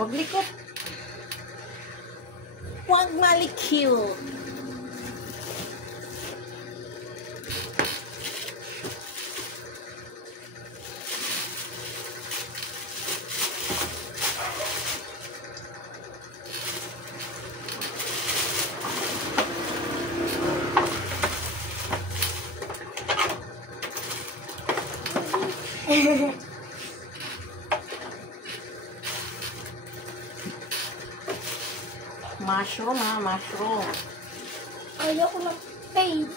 Wag likot. Wag malikil. Mushroom ha, mushroom. Ayoko na paid.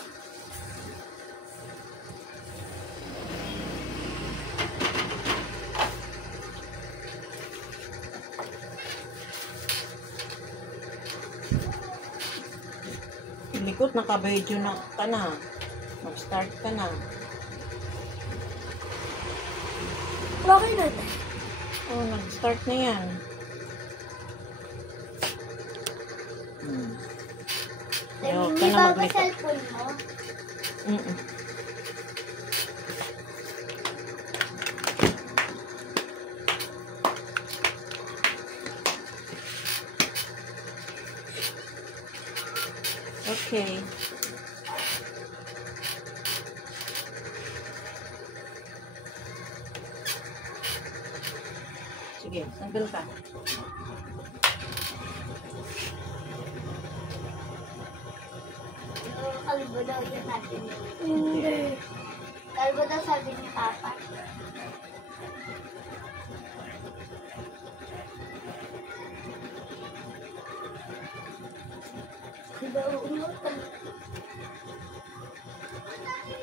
Likot, naka-video na ka na. Mag-start ka na. Okay na. Oh, nag-start na yan. Hindi ba ba cellphone mo? Okay. Sige, sambil ka. Kalbo daw yun natin. Hindi. Kalbo daw sabi ni Papa.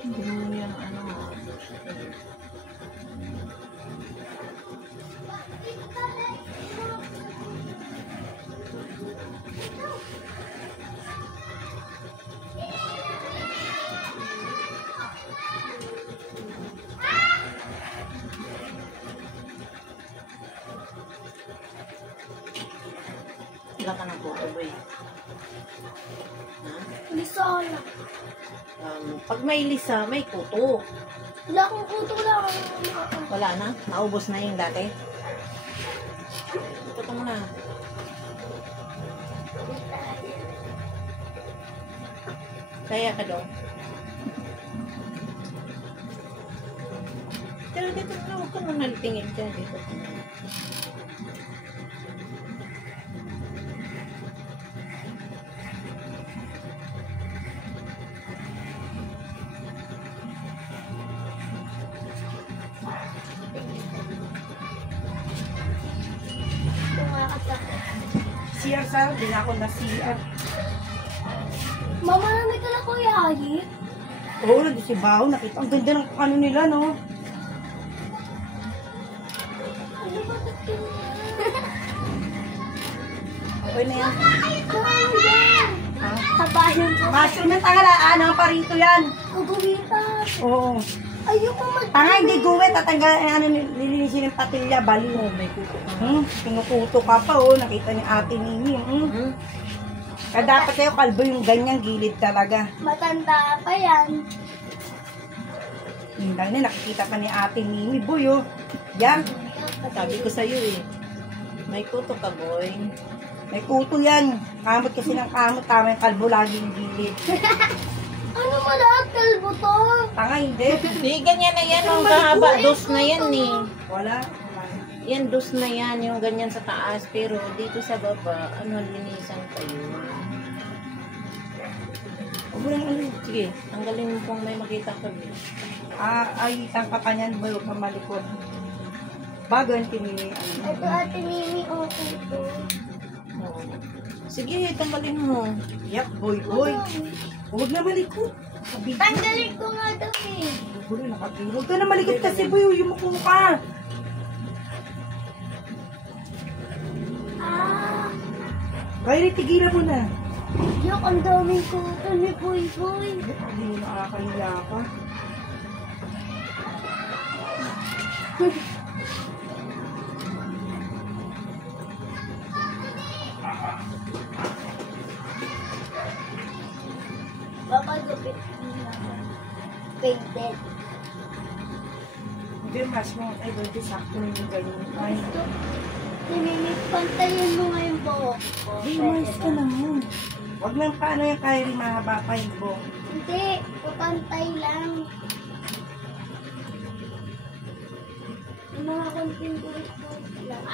Hindi mo yan, ano. Ilan ka ng kuto, boy? Ha? Lisa lang. Pag may lisa, may kuto. Wala akong kuto lang. Wala na? Naubos na yung dati? Kuto mo na. Kaya ka daw. Pero dito na, huwag ka nang nalitingin dyan. Dito. CR sa, hindi na ako na CR. Mama, namin ka na Kuya Agi? Oo, nagsibaho. Nakita, ang ganda ng ano nila, no? Ano ba ito? Okay na yan. Ano yan? Ha? Sabayan ko. Mushroom na tangala, ano, parito yan. Guguwitan. Oo. Ayoko mag- Tanga, hindi guwit. Tatanggal, ano, nilinisin yung patilya, baliw. May kuto ka. Pinukuto ka pa, oh. Nakita ni Ate Nini. Kaya dapat kayo kalbo yung ganyang gilid talaga. Matanda pa yan. Hindi na, nakikita pa ni Ate Nini, boy, oh. Yan. Sabi ko sa'yo eh. May kuto ka, boy. May kuto yan. Kamot kasi ng kamot. Tama yung kalbo lagi yung gilid. Ano mo lahat? Kalbo to? Tanga, hindi. Di, ganyan na yan. Ang kahaba, dos na yan eh. Wala. Yan, dos na yan. Yung ganyan sa taas. Pero dito sa baba, ano, linisan kayo. Huwag mo lang, ano. Sige, tanggalin mo kung may makita ka. Ay, isang ka pa niyan, boy. Huwag kang malikod. Bago yung tinili. Ito Ate Nini, okay to. Oo. Sige, tanggalin mo. Yak, boy. Huwag na malikod. Tanggalin ko nga daw eh. Huwag na nakapilog. Huwag ka na malikod kasi, boy. Yumuko ka. Kaya tigilan mo na. Yok, ang daming kuto ni Boy Boy. Hindi nakakahiya ka. Papagupit niya ako. Painted. Hindi, mas mo. Ay, doon sakto yung ganyan. Ay, Mimi, pantayin mo nga yung buhok ko. Ay, umayos ka naman. Huwag nang paano yung Kyrie, mahaba pa yung buhok. Hindi, papantay lang. Yung mga konting buhok lang.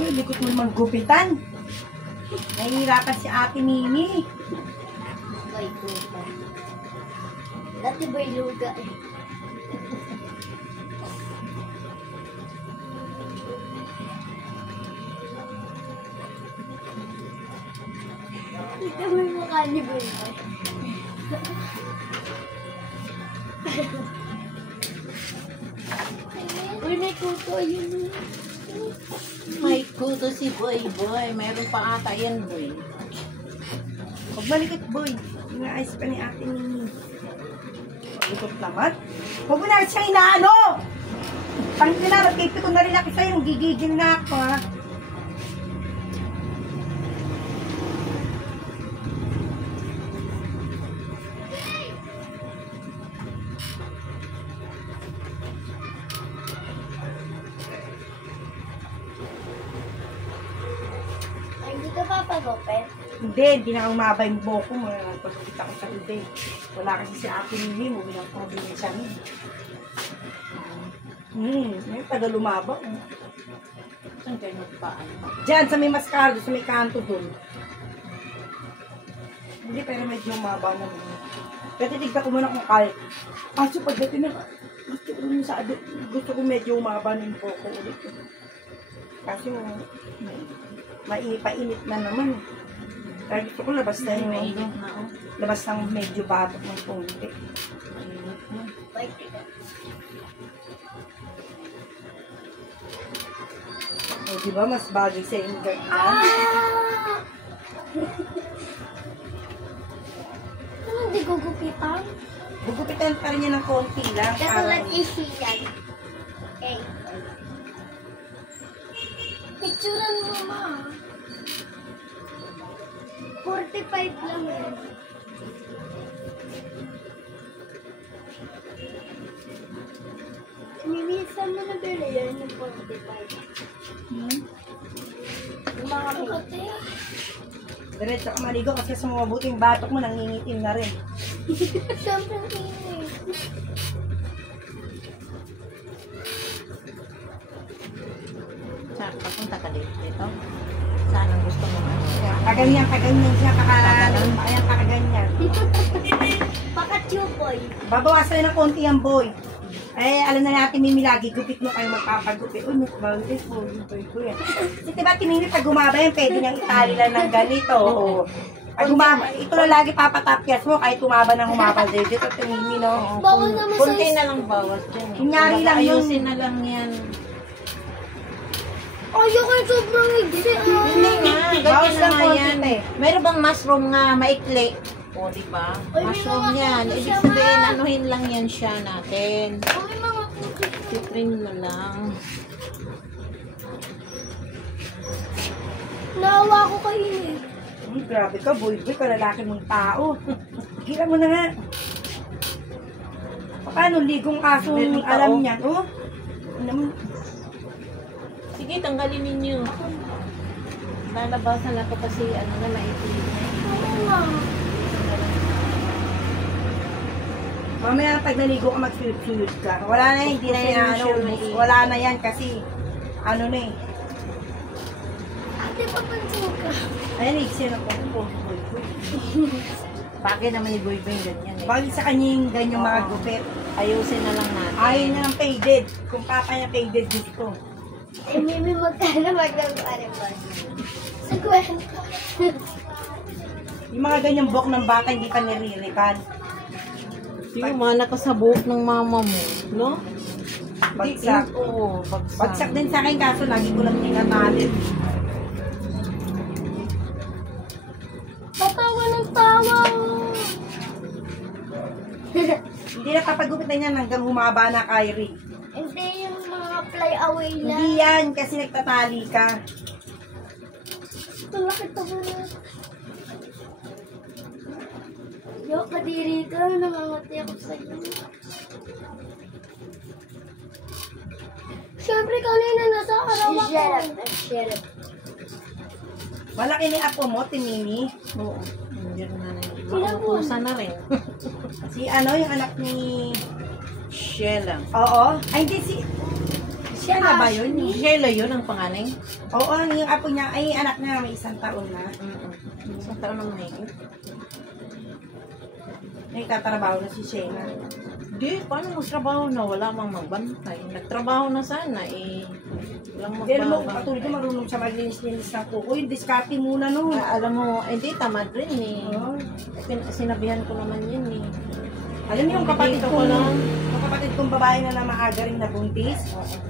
Uy, likot mo naman gupitan. Nahihirapan si Ate Mimi. Bay, luga. Dati bay luga eh. Ito mo yung mukha ni Boy. Uy, may kuko yun. May kuto si Boy Boy. Mayroon pa ata yan, Boy. Huwag malikot, boy. Inaayos pa ni Ate Mimi. Malikot naman. Huwag mo na siya inaano! Pangkila, nagkipi ko na rin ako sa'yo. Gigigil na ako, ha? Ay, hindi ka papagopet? Hindi na umaba yung buhok ko. Pagkakit ako sa ube. Wala kasi si Ate Mimi. Huwag lang pang siya. May tagal lumaba. Saan kayo magpaan? Diyan, sa may mascara, sa may kanto doon. Hindi, pero medyo umaba na. Pero tignan ko muna kung kaya. Kaso pagdating na, gusto ko medyo umaba na yung buhok ko ulit. Kasi maipainit na naman. Kaya gusto ko labas na yung Mainit na, oh. labas ng medyo batok ng konti. Mainit na. Wait, tika. O, diba, mas bagay sa yung ganyan. Ah! Ano, hindi gugupitan? Gugupitan pa rin niya ng konti lang. Katulad isiyan. Okay. Picturean mo, ma. 45 lang yan. Mimisan mo na pero yan yung 45. Yung mga puti. Diretso ka maligo kasi sa mga buting batok mo nangingitim na rin. Siyempre, hindi. Saan? Papunta ka dito? Saan ang gusto mo? Kaganyan siya, kakaganyan. Pakachuboy. Babawasan na ng konti ang boy. Eh, alam na natin, Mimi, lagi gupit mo kayo magpapagupit. Uy, mas bagay po, boy. Kasi diba, Mimi, pag gumaba yan, pwede niyang itali lang ng ganito. Oo. Pag gumaba, ito na lagi papatapyas mo, kahit humaba ng humaba dito. Ito, Mimi, no? Bawal naman sa Kunti na lang bawas dyan. Kunyari lang yun. Ayusin na lang yan. Ayaw kayo sobrang igsi. Hindi nga, Bawas ganyan lang na nga konti, yan. te. Meron bang mushroom nga maikli? O, diba? Ay, may Mushroom mga yan. puto Ibig siya, sabihin, ma. anuhin lang yan siya natin. Ay, mga puti. Titrin mo lang. Naawa ko kayo eh. Grabe ka, boy, kalalaki mong tao. Gira mo na nga. Paano, ligong aso Baby ka, alam oh. niyan, oh? Sige, tanggalin ninyo. Lalabasan lang ko kasi ano na maikli. Oo nga. Mamaya pag naligo ka, mag-sulit ka. Wala na, hindi na yan, ano, wala na yan kasi, ano na eh. Ate, papansin ka. Ayan, iksin ako. Bakit naman yung boy ganyan eh. Bagay sa kanya yung ganyang mga gupit. Ayusin na lang natin. Ayaw niya ng faded. Kung papa niya faded, gusto. Eh, Mimi, magkano magkano ba? Sa kwenta. Yung mga ganyang buhok ng bata, hindi pa nililipan. Yung mana ka sa buhok ng mama mo, no? Bagsak. Oo, bagsak. Bagsak din sa akin, kaso lagi ko lang tinatalit. Patawa ng tawa. Hindi na papagupitan niya hanggang humaba na, Kyrie. Hindi yung mga fly away lang. Hindi yan, kasi nagtatali ka. Tulakit ako na. Yo, kadiri ka. Namangati ako sa iyo. Siyempre, kanina nasa araw ako. Shut up. Malaki ni apo mo, Timimi. Oo. Hindi na na. Mautusan na rin. Si ano, yung anak ni... Sheila. Oo. Ay, hindi si... Siya na ba yun? Sheila yun ang panganay? Oo, yung apo niya, ay anak niya may 1 taon na. Isang taon na may. Nagtatrabaho na si Shena. Di, paano magtrabaho na? Wala mang magbantay. Nagtrabaho na sana eh. Walang Pero mo, magbantay. patuloy ko marunong siya maglinis-linis ng kuko. Yung diskarte muna nun. Alam mo, hindi, tamad rin eh. Oo. Sinabihan ko naman yun eh. Alam niyo yung kapatid Dito ko ko lang. yung kapatid kong babae na maaga rin nabuntis.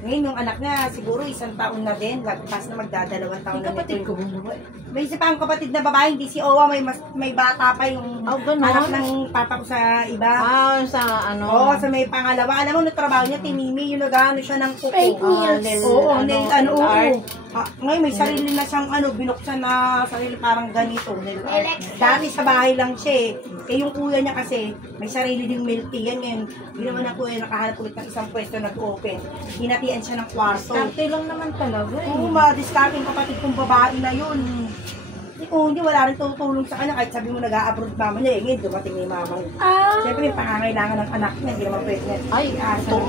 Ngayon yung anak niya siguro 1 taon na din, lagpas na magdadalawang taon Yung na kapatid nito. ko, bumaba. May isa pa ang kapatid na babae, hindi si Owa, may bata pa yung Oh, ganun? anak ng papa ko sa iba. Ah, sa ano? Oo, sa may pangalawa. Alam mo, trabaho niya, Timimi, yung nag-ano siya ng kuko. Fake news. Oo, oo. art. Ngayon may sarili na siyang binuksan na sarili parang ganito. Alexa. Dati sa bahay lang siya eh. Yung kuya niya kasi, may sarili ding milk tea. Yan ngayon, hindi naman ang kuya nakahanap ulit ng isang pwesto nag-open. Hinatian siya ng kwarto. Diskarte lang naman talaga eh. Oo, ma-discard yung kapatid kong babae na yun. Hindi, wala rin tutulong sa kanya. Kahit sabi mo nag-a-abroad mama niya, ngayon dumating na yung mama niya. Siyempre, yung pangangailangan ng anak niya, hindi naman pwede niya. Ay,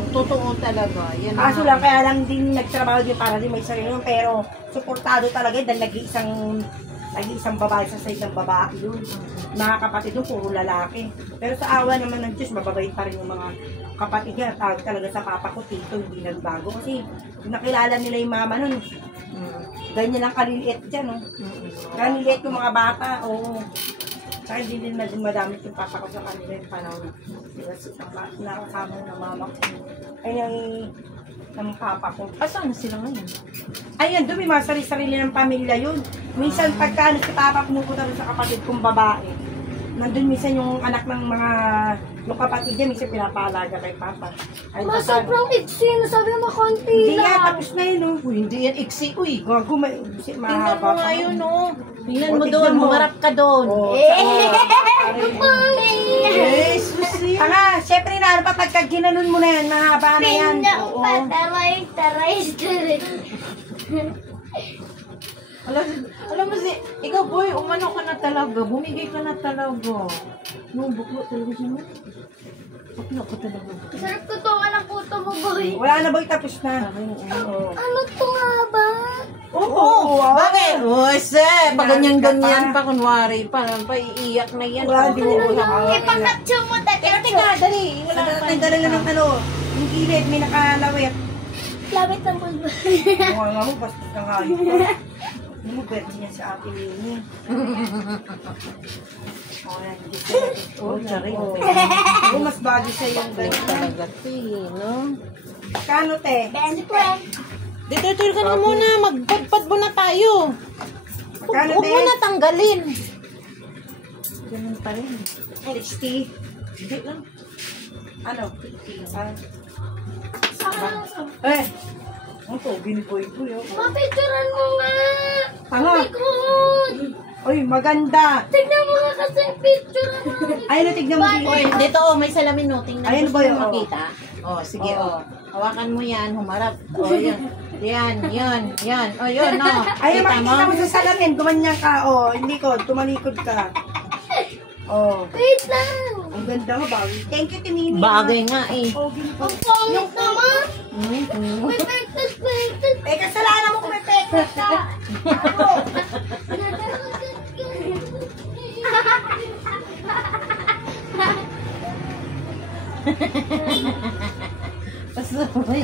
totoo talaga. Yan Kaso ang- lang, kaya lang din nagtrabaho din para din may sarili nun, pero suportado talaga yun dahil nag-iisang babae sa side ng babae yun. Mga kapatid yun, puro lalaki. Pero sa awa naman ng Diyos, mababait pa rin yung mga kapatid niya. Tawag talaga sa papa ko, Tito, hindi nagbago. Kasi nakilala nila yung mama nun, ganyan lang kaliliit dyan, no? Kaliliit yung mga bata, oo. Saka hindi din madamit yung papa ko sa kanila yung panahon. Diba, nakasama ng mama ko. Ay, ng papa ko. Asan na sila ngayon? Ayan, doon may mga sarili-sarili ng pamilya yun. Minsan pagka si papa pumupunta doon sa kapatid kong babae, nandun minsan yung anak ng yung kapatid niya, minsan pinapalaga kay papa. Ay, Sobrang iksi. Nasabi mo konti hindi yan, lang. tapos na yun, oh. Uy, hindi yan iksi, uy. Gago, Tingnan mo mahaba nga pa. yun, oh. Tingnan O, mo tingnan doon, mo. humarap ka doon. Oh, Jesus, eh. Tanga, syempre na, ano pa pagka ginanon mo na yan, mahaba na yan. Pinyang Oo. taray. Alam mo si, ikaw boy, umano ka na talaga, bumigay ka na talaga. No, buklo talaga siya mo. Buklo ka talaga. Sarap ko tong anak puto mo, boy. Wala na boy, tapos na. Oo. Ano to nga ba? Oo. Bakit? Uy, se, pag ganyan-ganyan Ganyan pa, kunwari pa, iiyak na yan. Wala, di mo Ipakatso mo, Teka, dali. Wala pa. Nagdala na ng yung gilid, may nakalawit. Labit ng bulbo. Mukha nga mo, basta kang hayop ka. Hindi mo pwede niya sa atin yun. Oh, tsari. Oo, mas bagay sa yung ganyan. Talaga, no? Kano, te? Best friend. Dito ka na muna, magpadpad muna tayo. Kano, Huwag te? mo na tanggalin. Ganun pa rin. 60. Hindi lang. Ano? Ah, Ang to, biniboy ko yun. mapicturean mo nga. Tanga. Good. Uy, maganda. Tignan mo nga kasi yung picture mo. Ayun, tignan mo Oy, dito. dito may salamin no. Tingnan Ayun gusto ba yun? mo makita? Oh, sige oh. Hawakan mo yan, humarap. Oh, yan. Yan. Oh, yun, no. Ayun, Kita makikita mo sa salamin. Gumanyan ka, likod. Tumalikod ka. Wait lang. Ang ganda mo, bagay. Thank you, Timini. Bagay nga eh. Oh, ginito. Ang pangit naman. Mm-hmm. May pektas. Eh, kasalanan mo kung may pekot ka. Ako. Pasaway.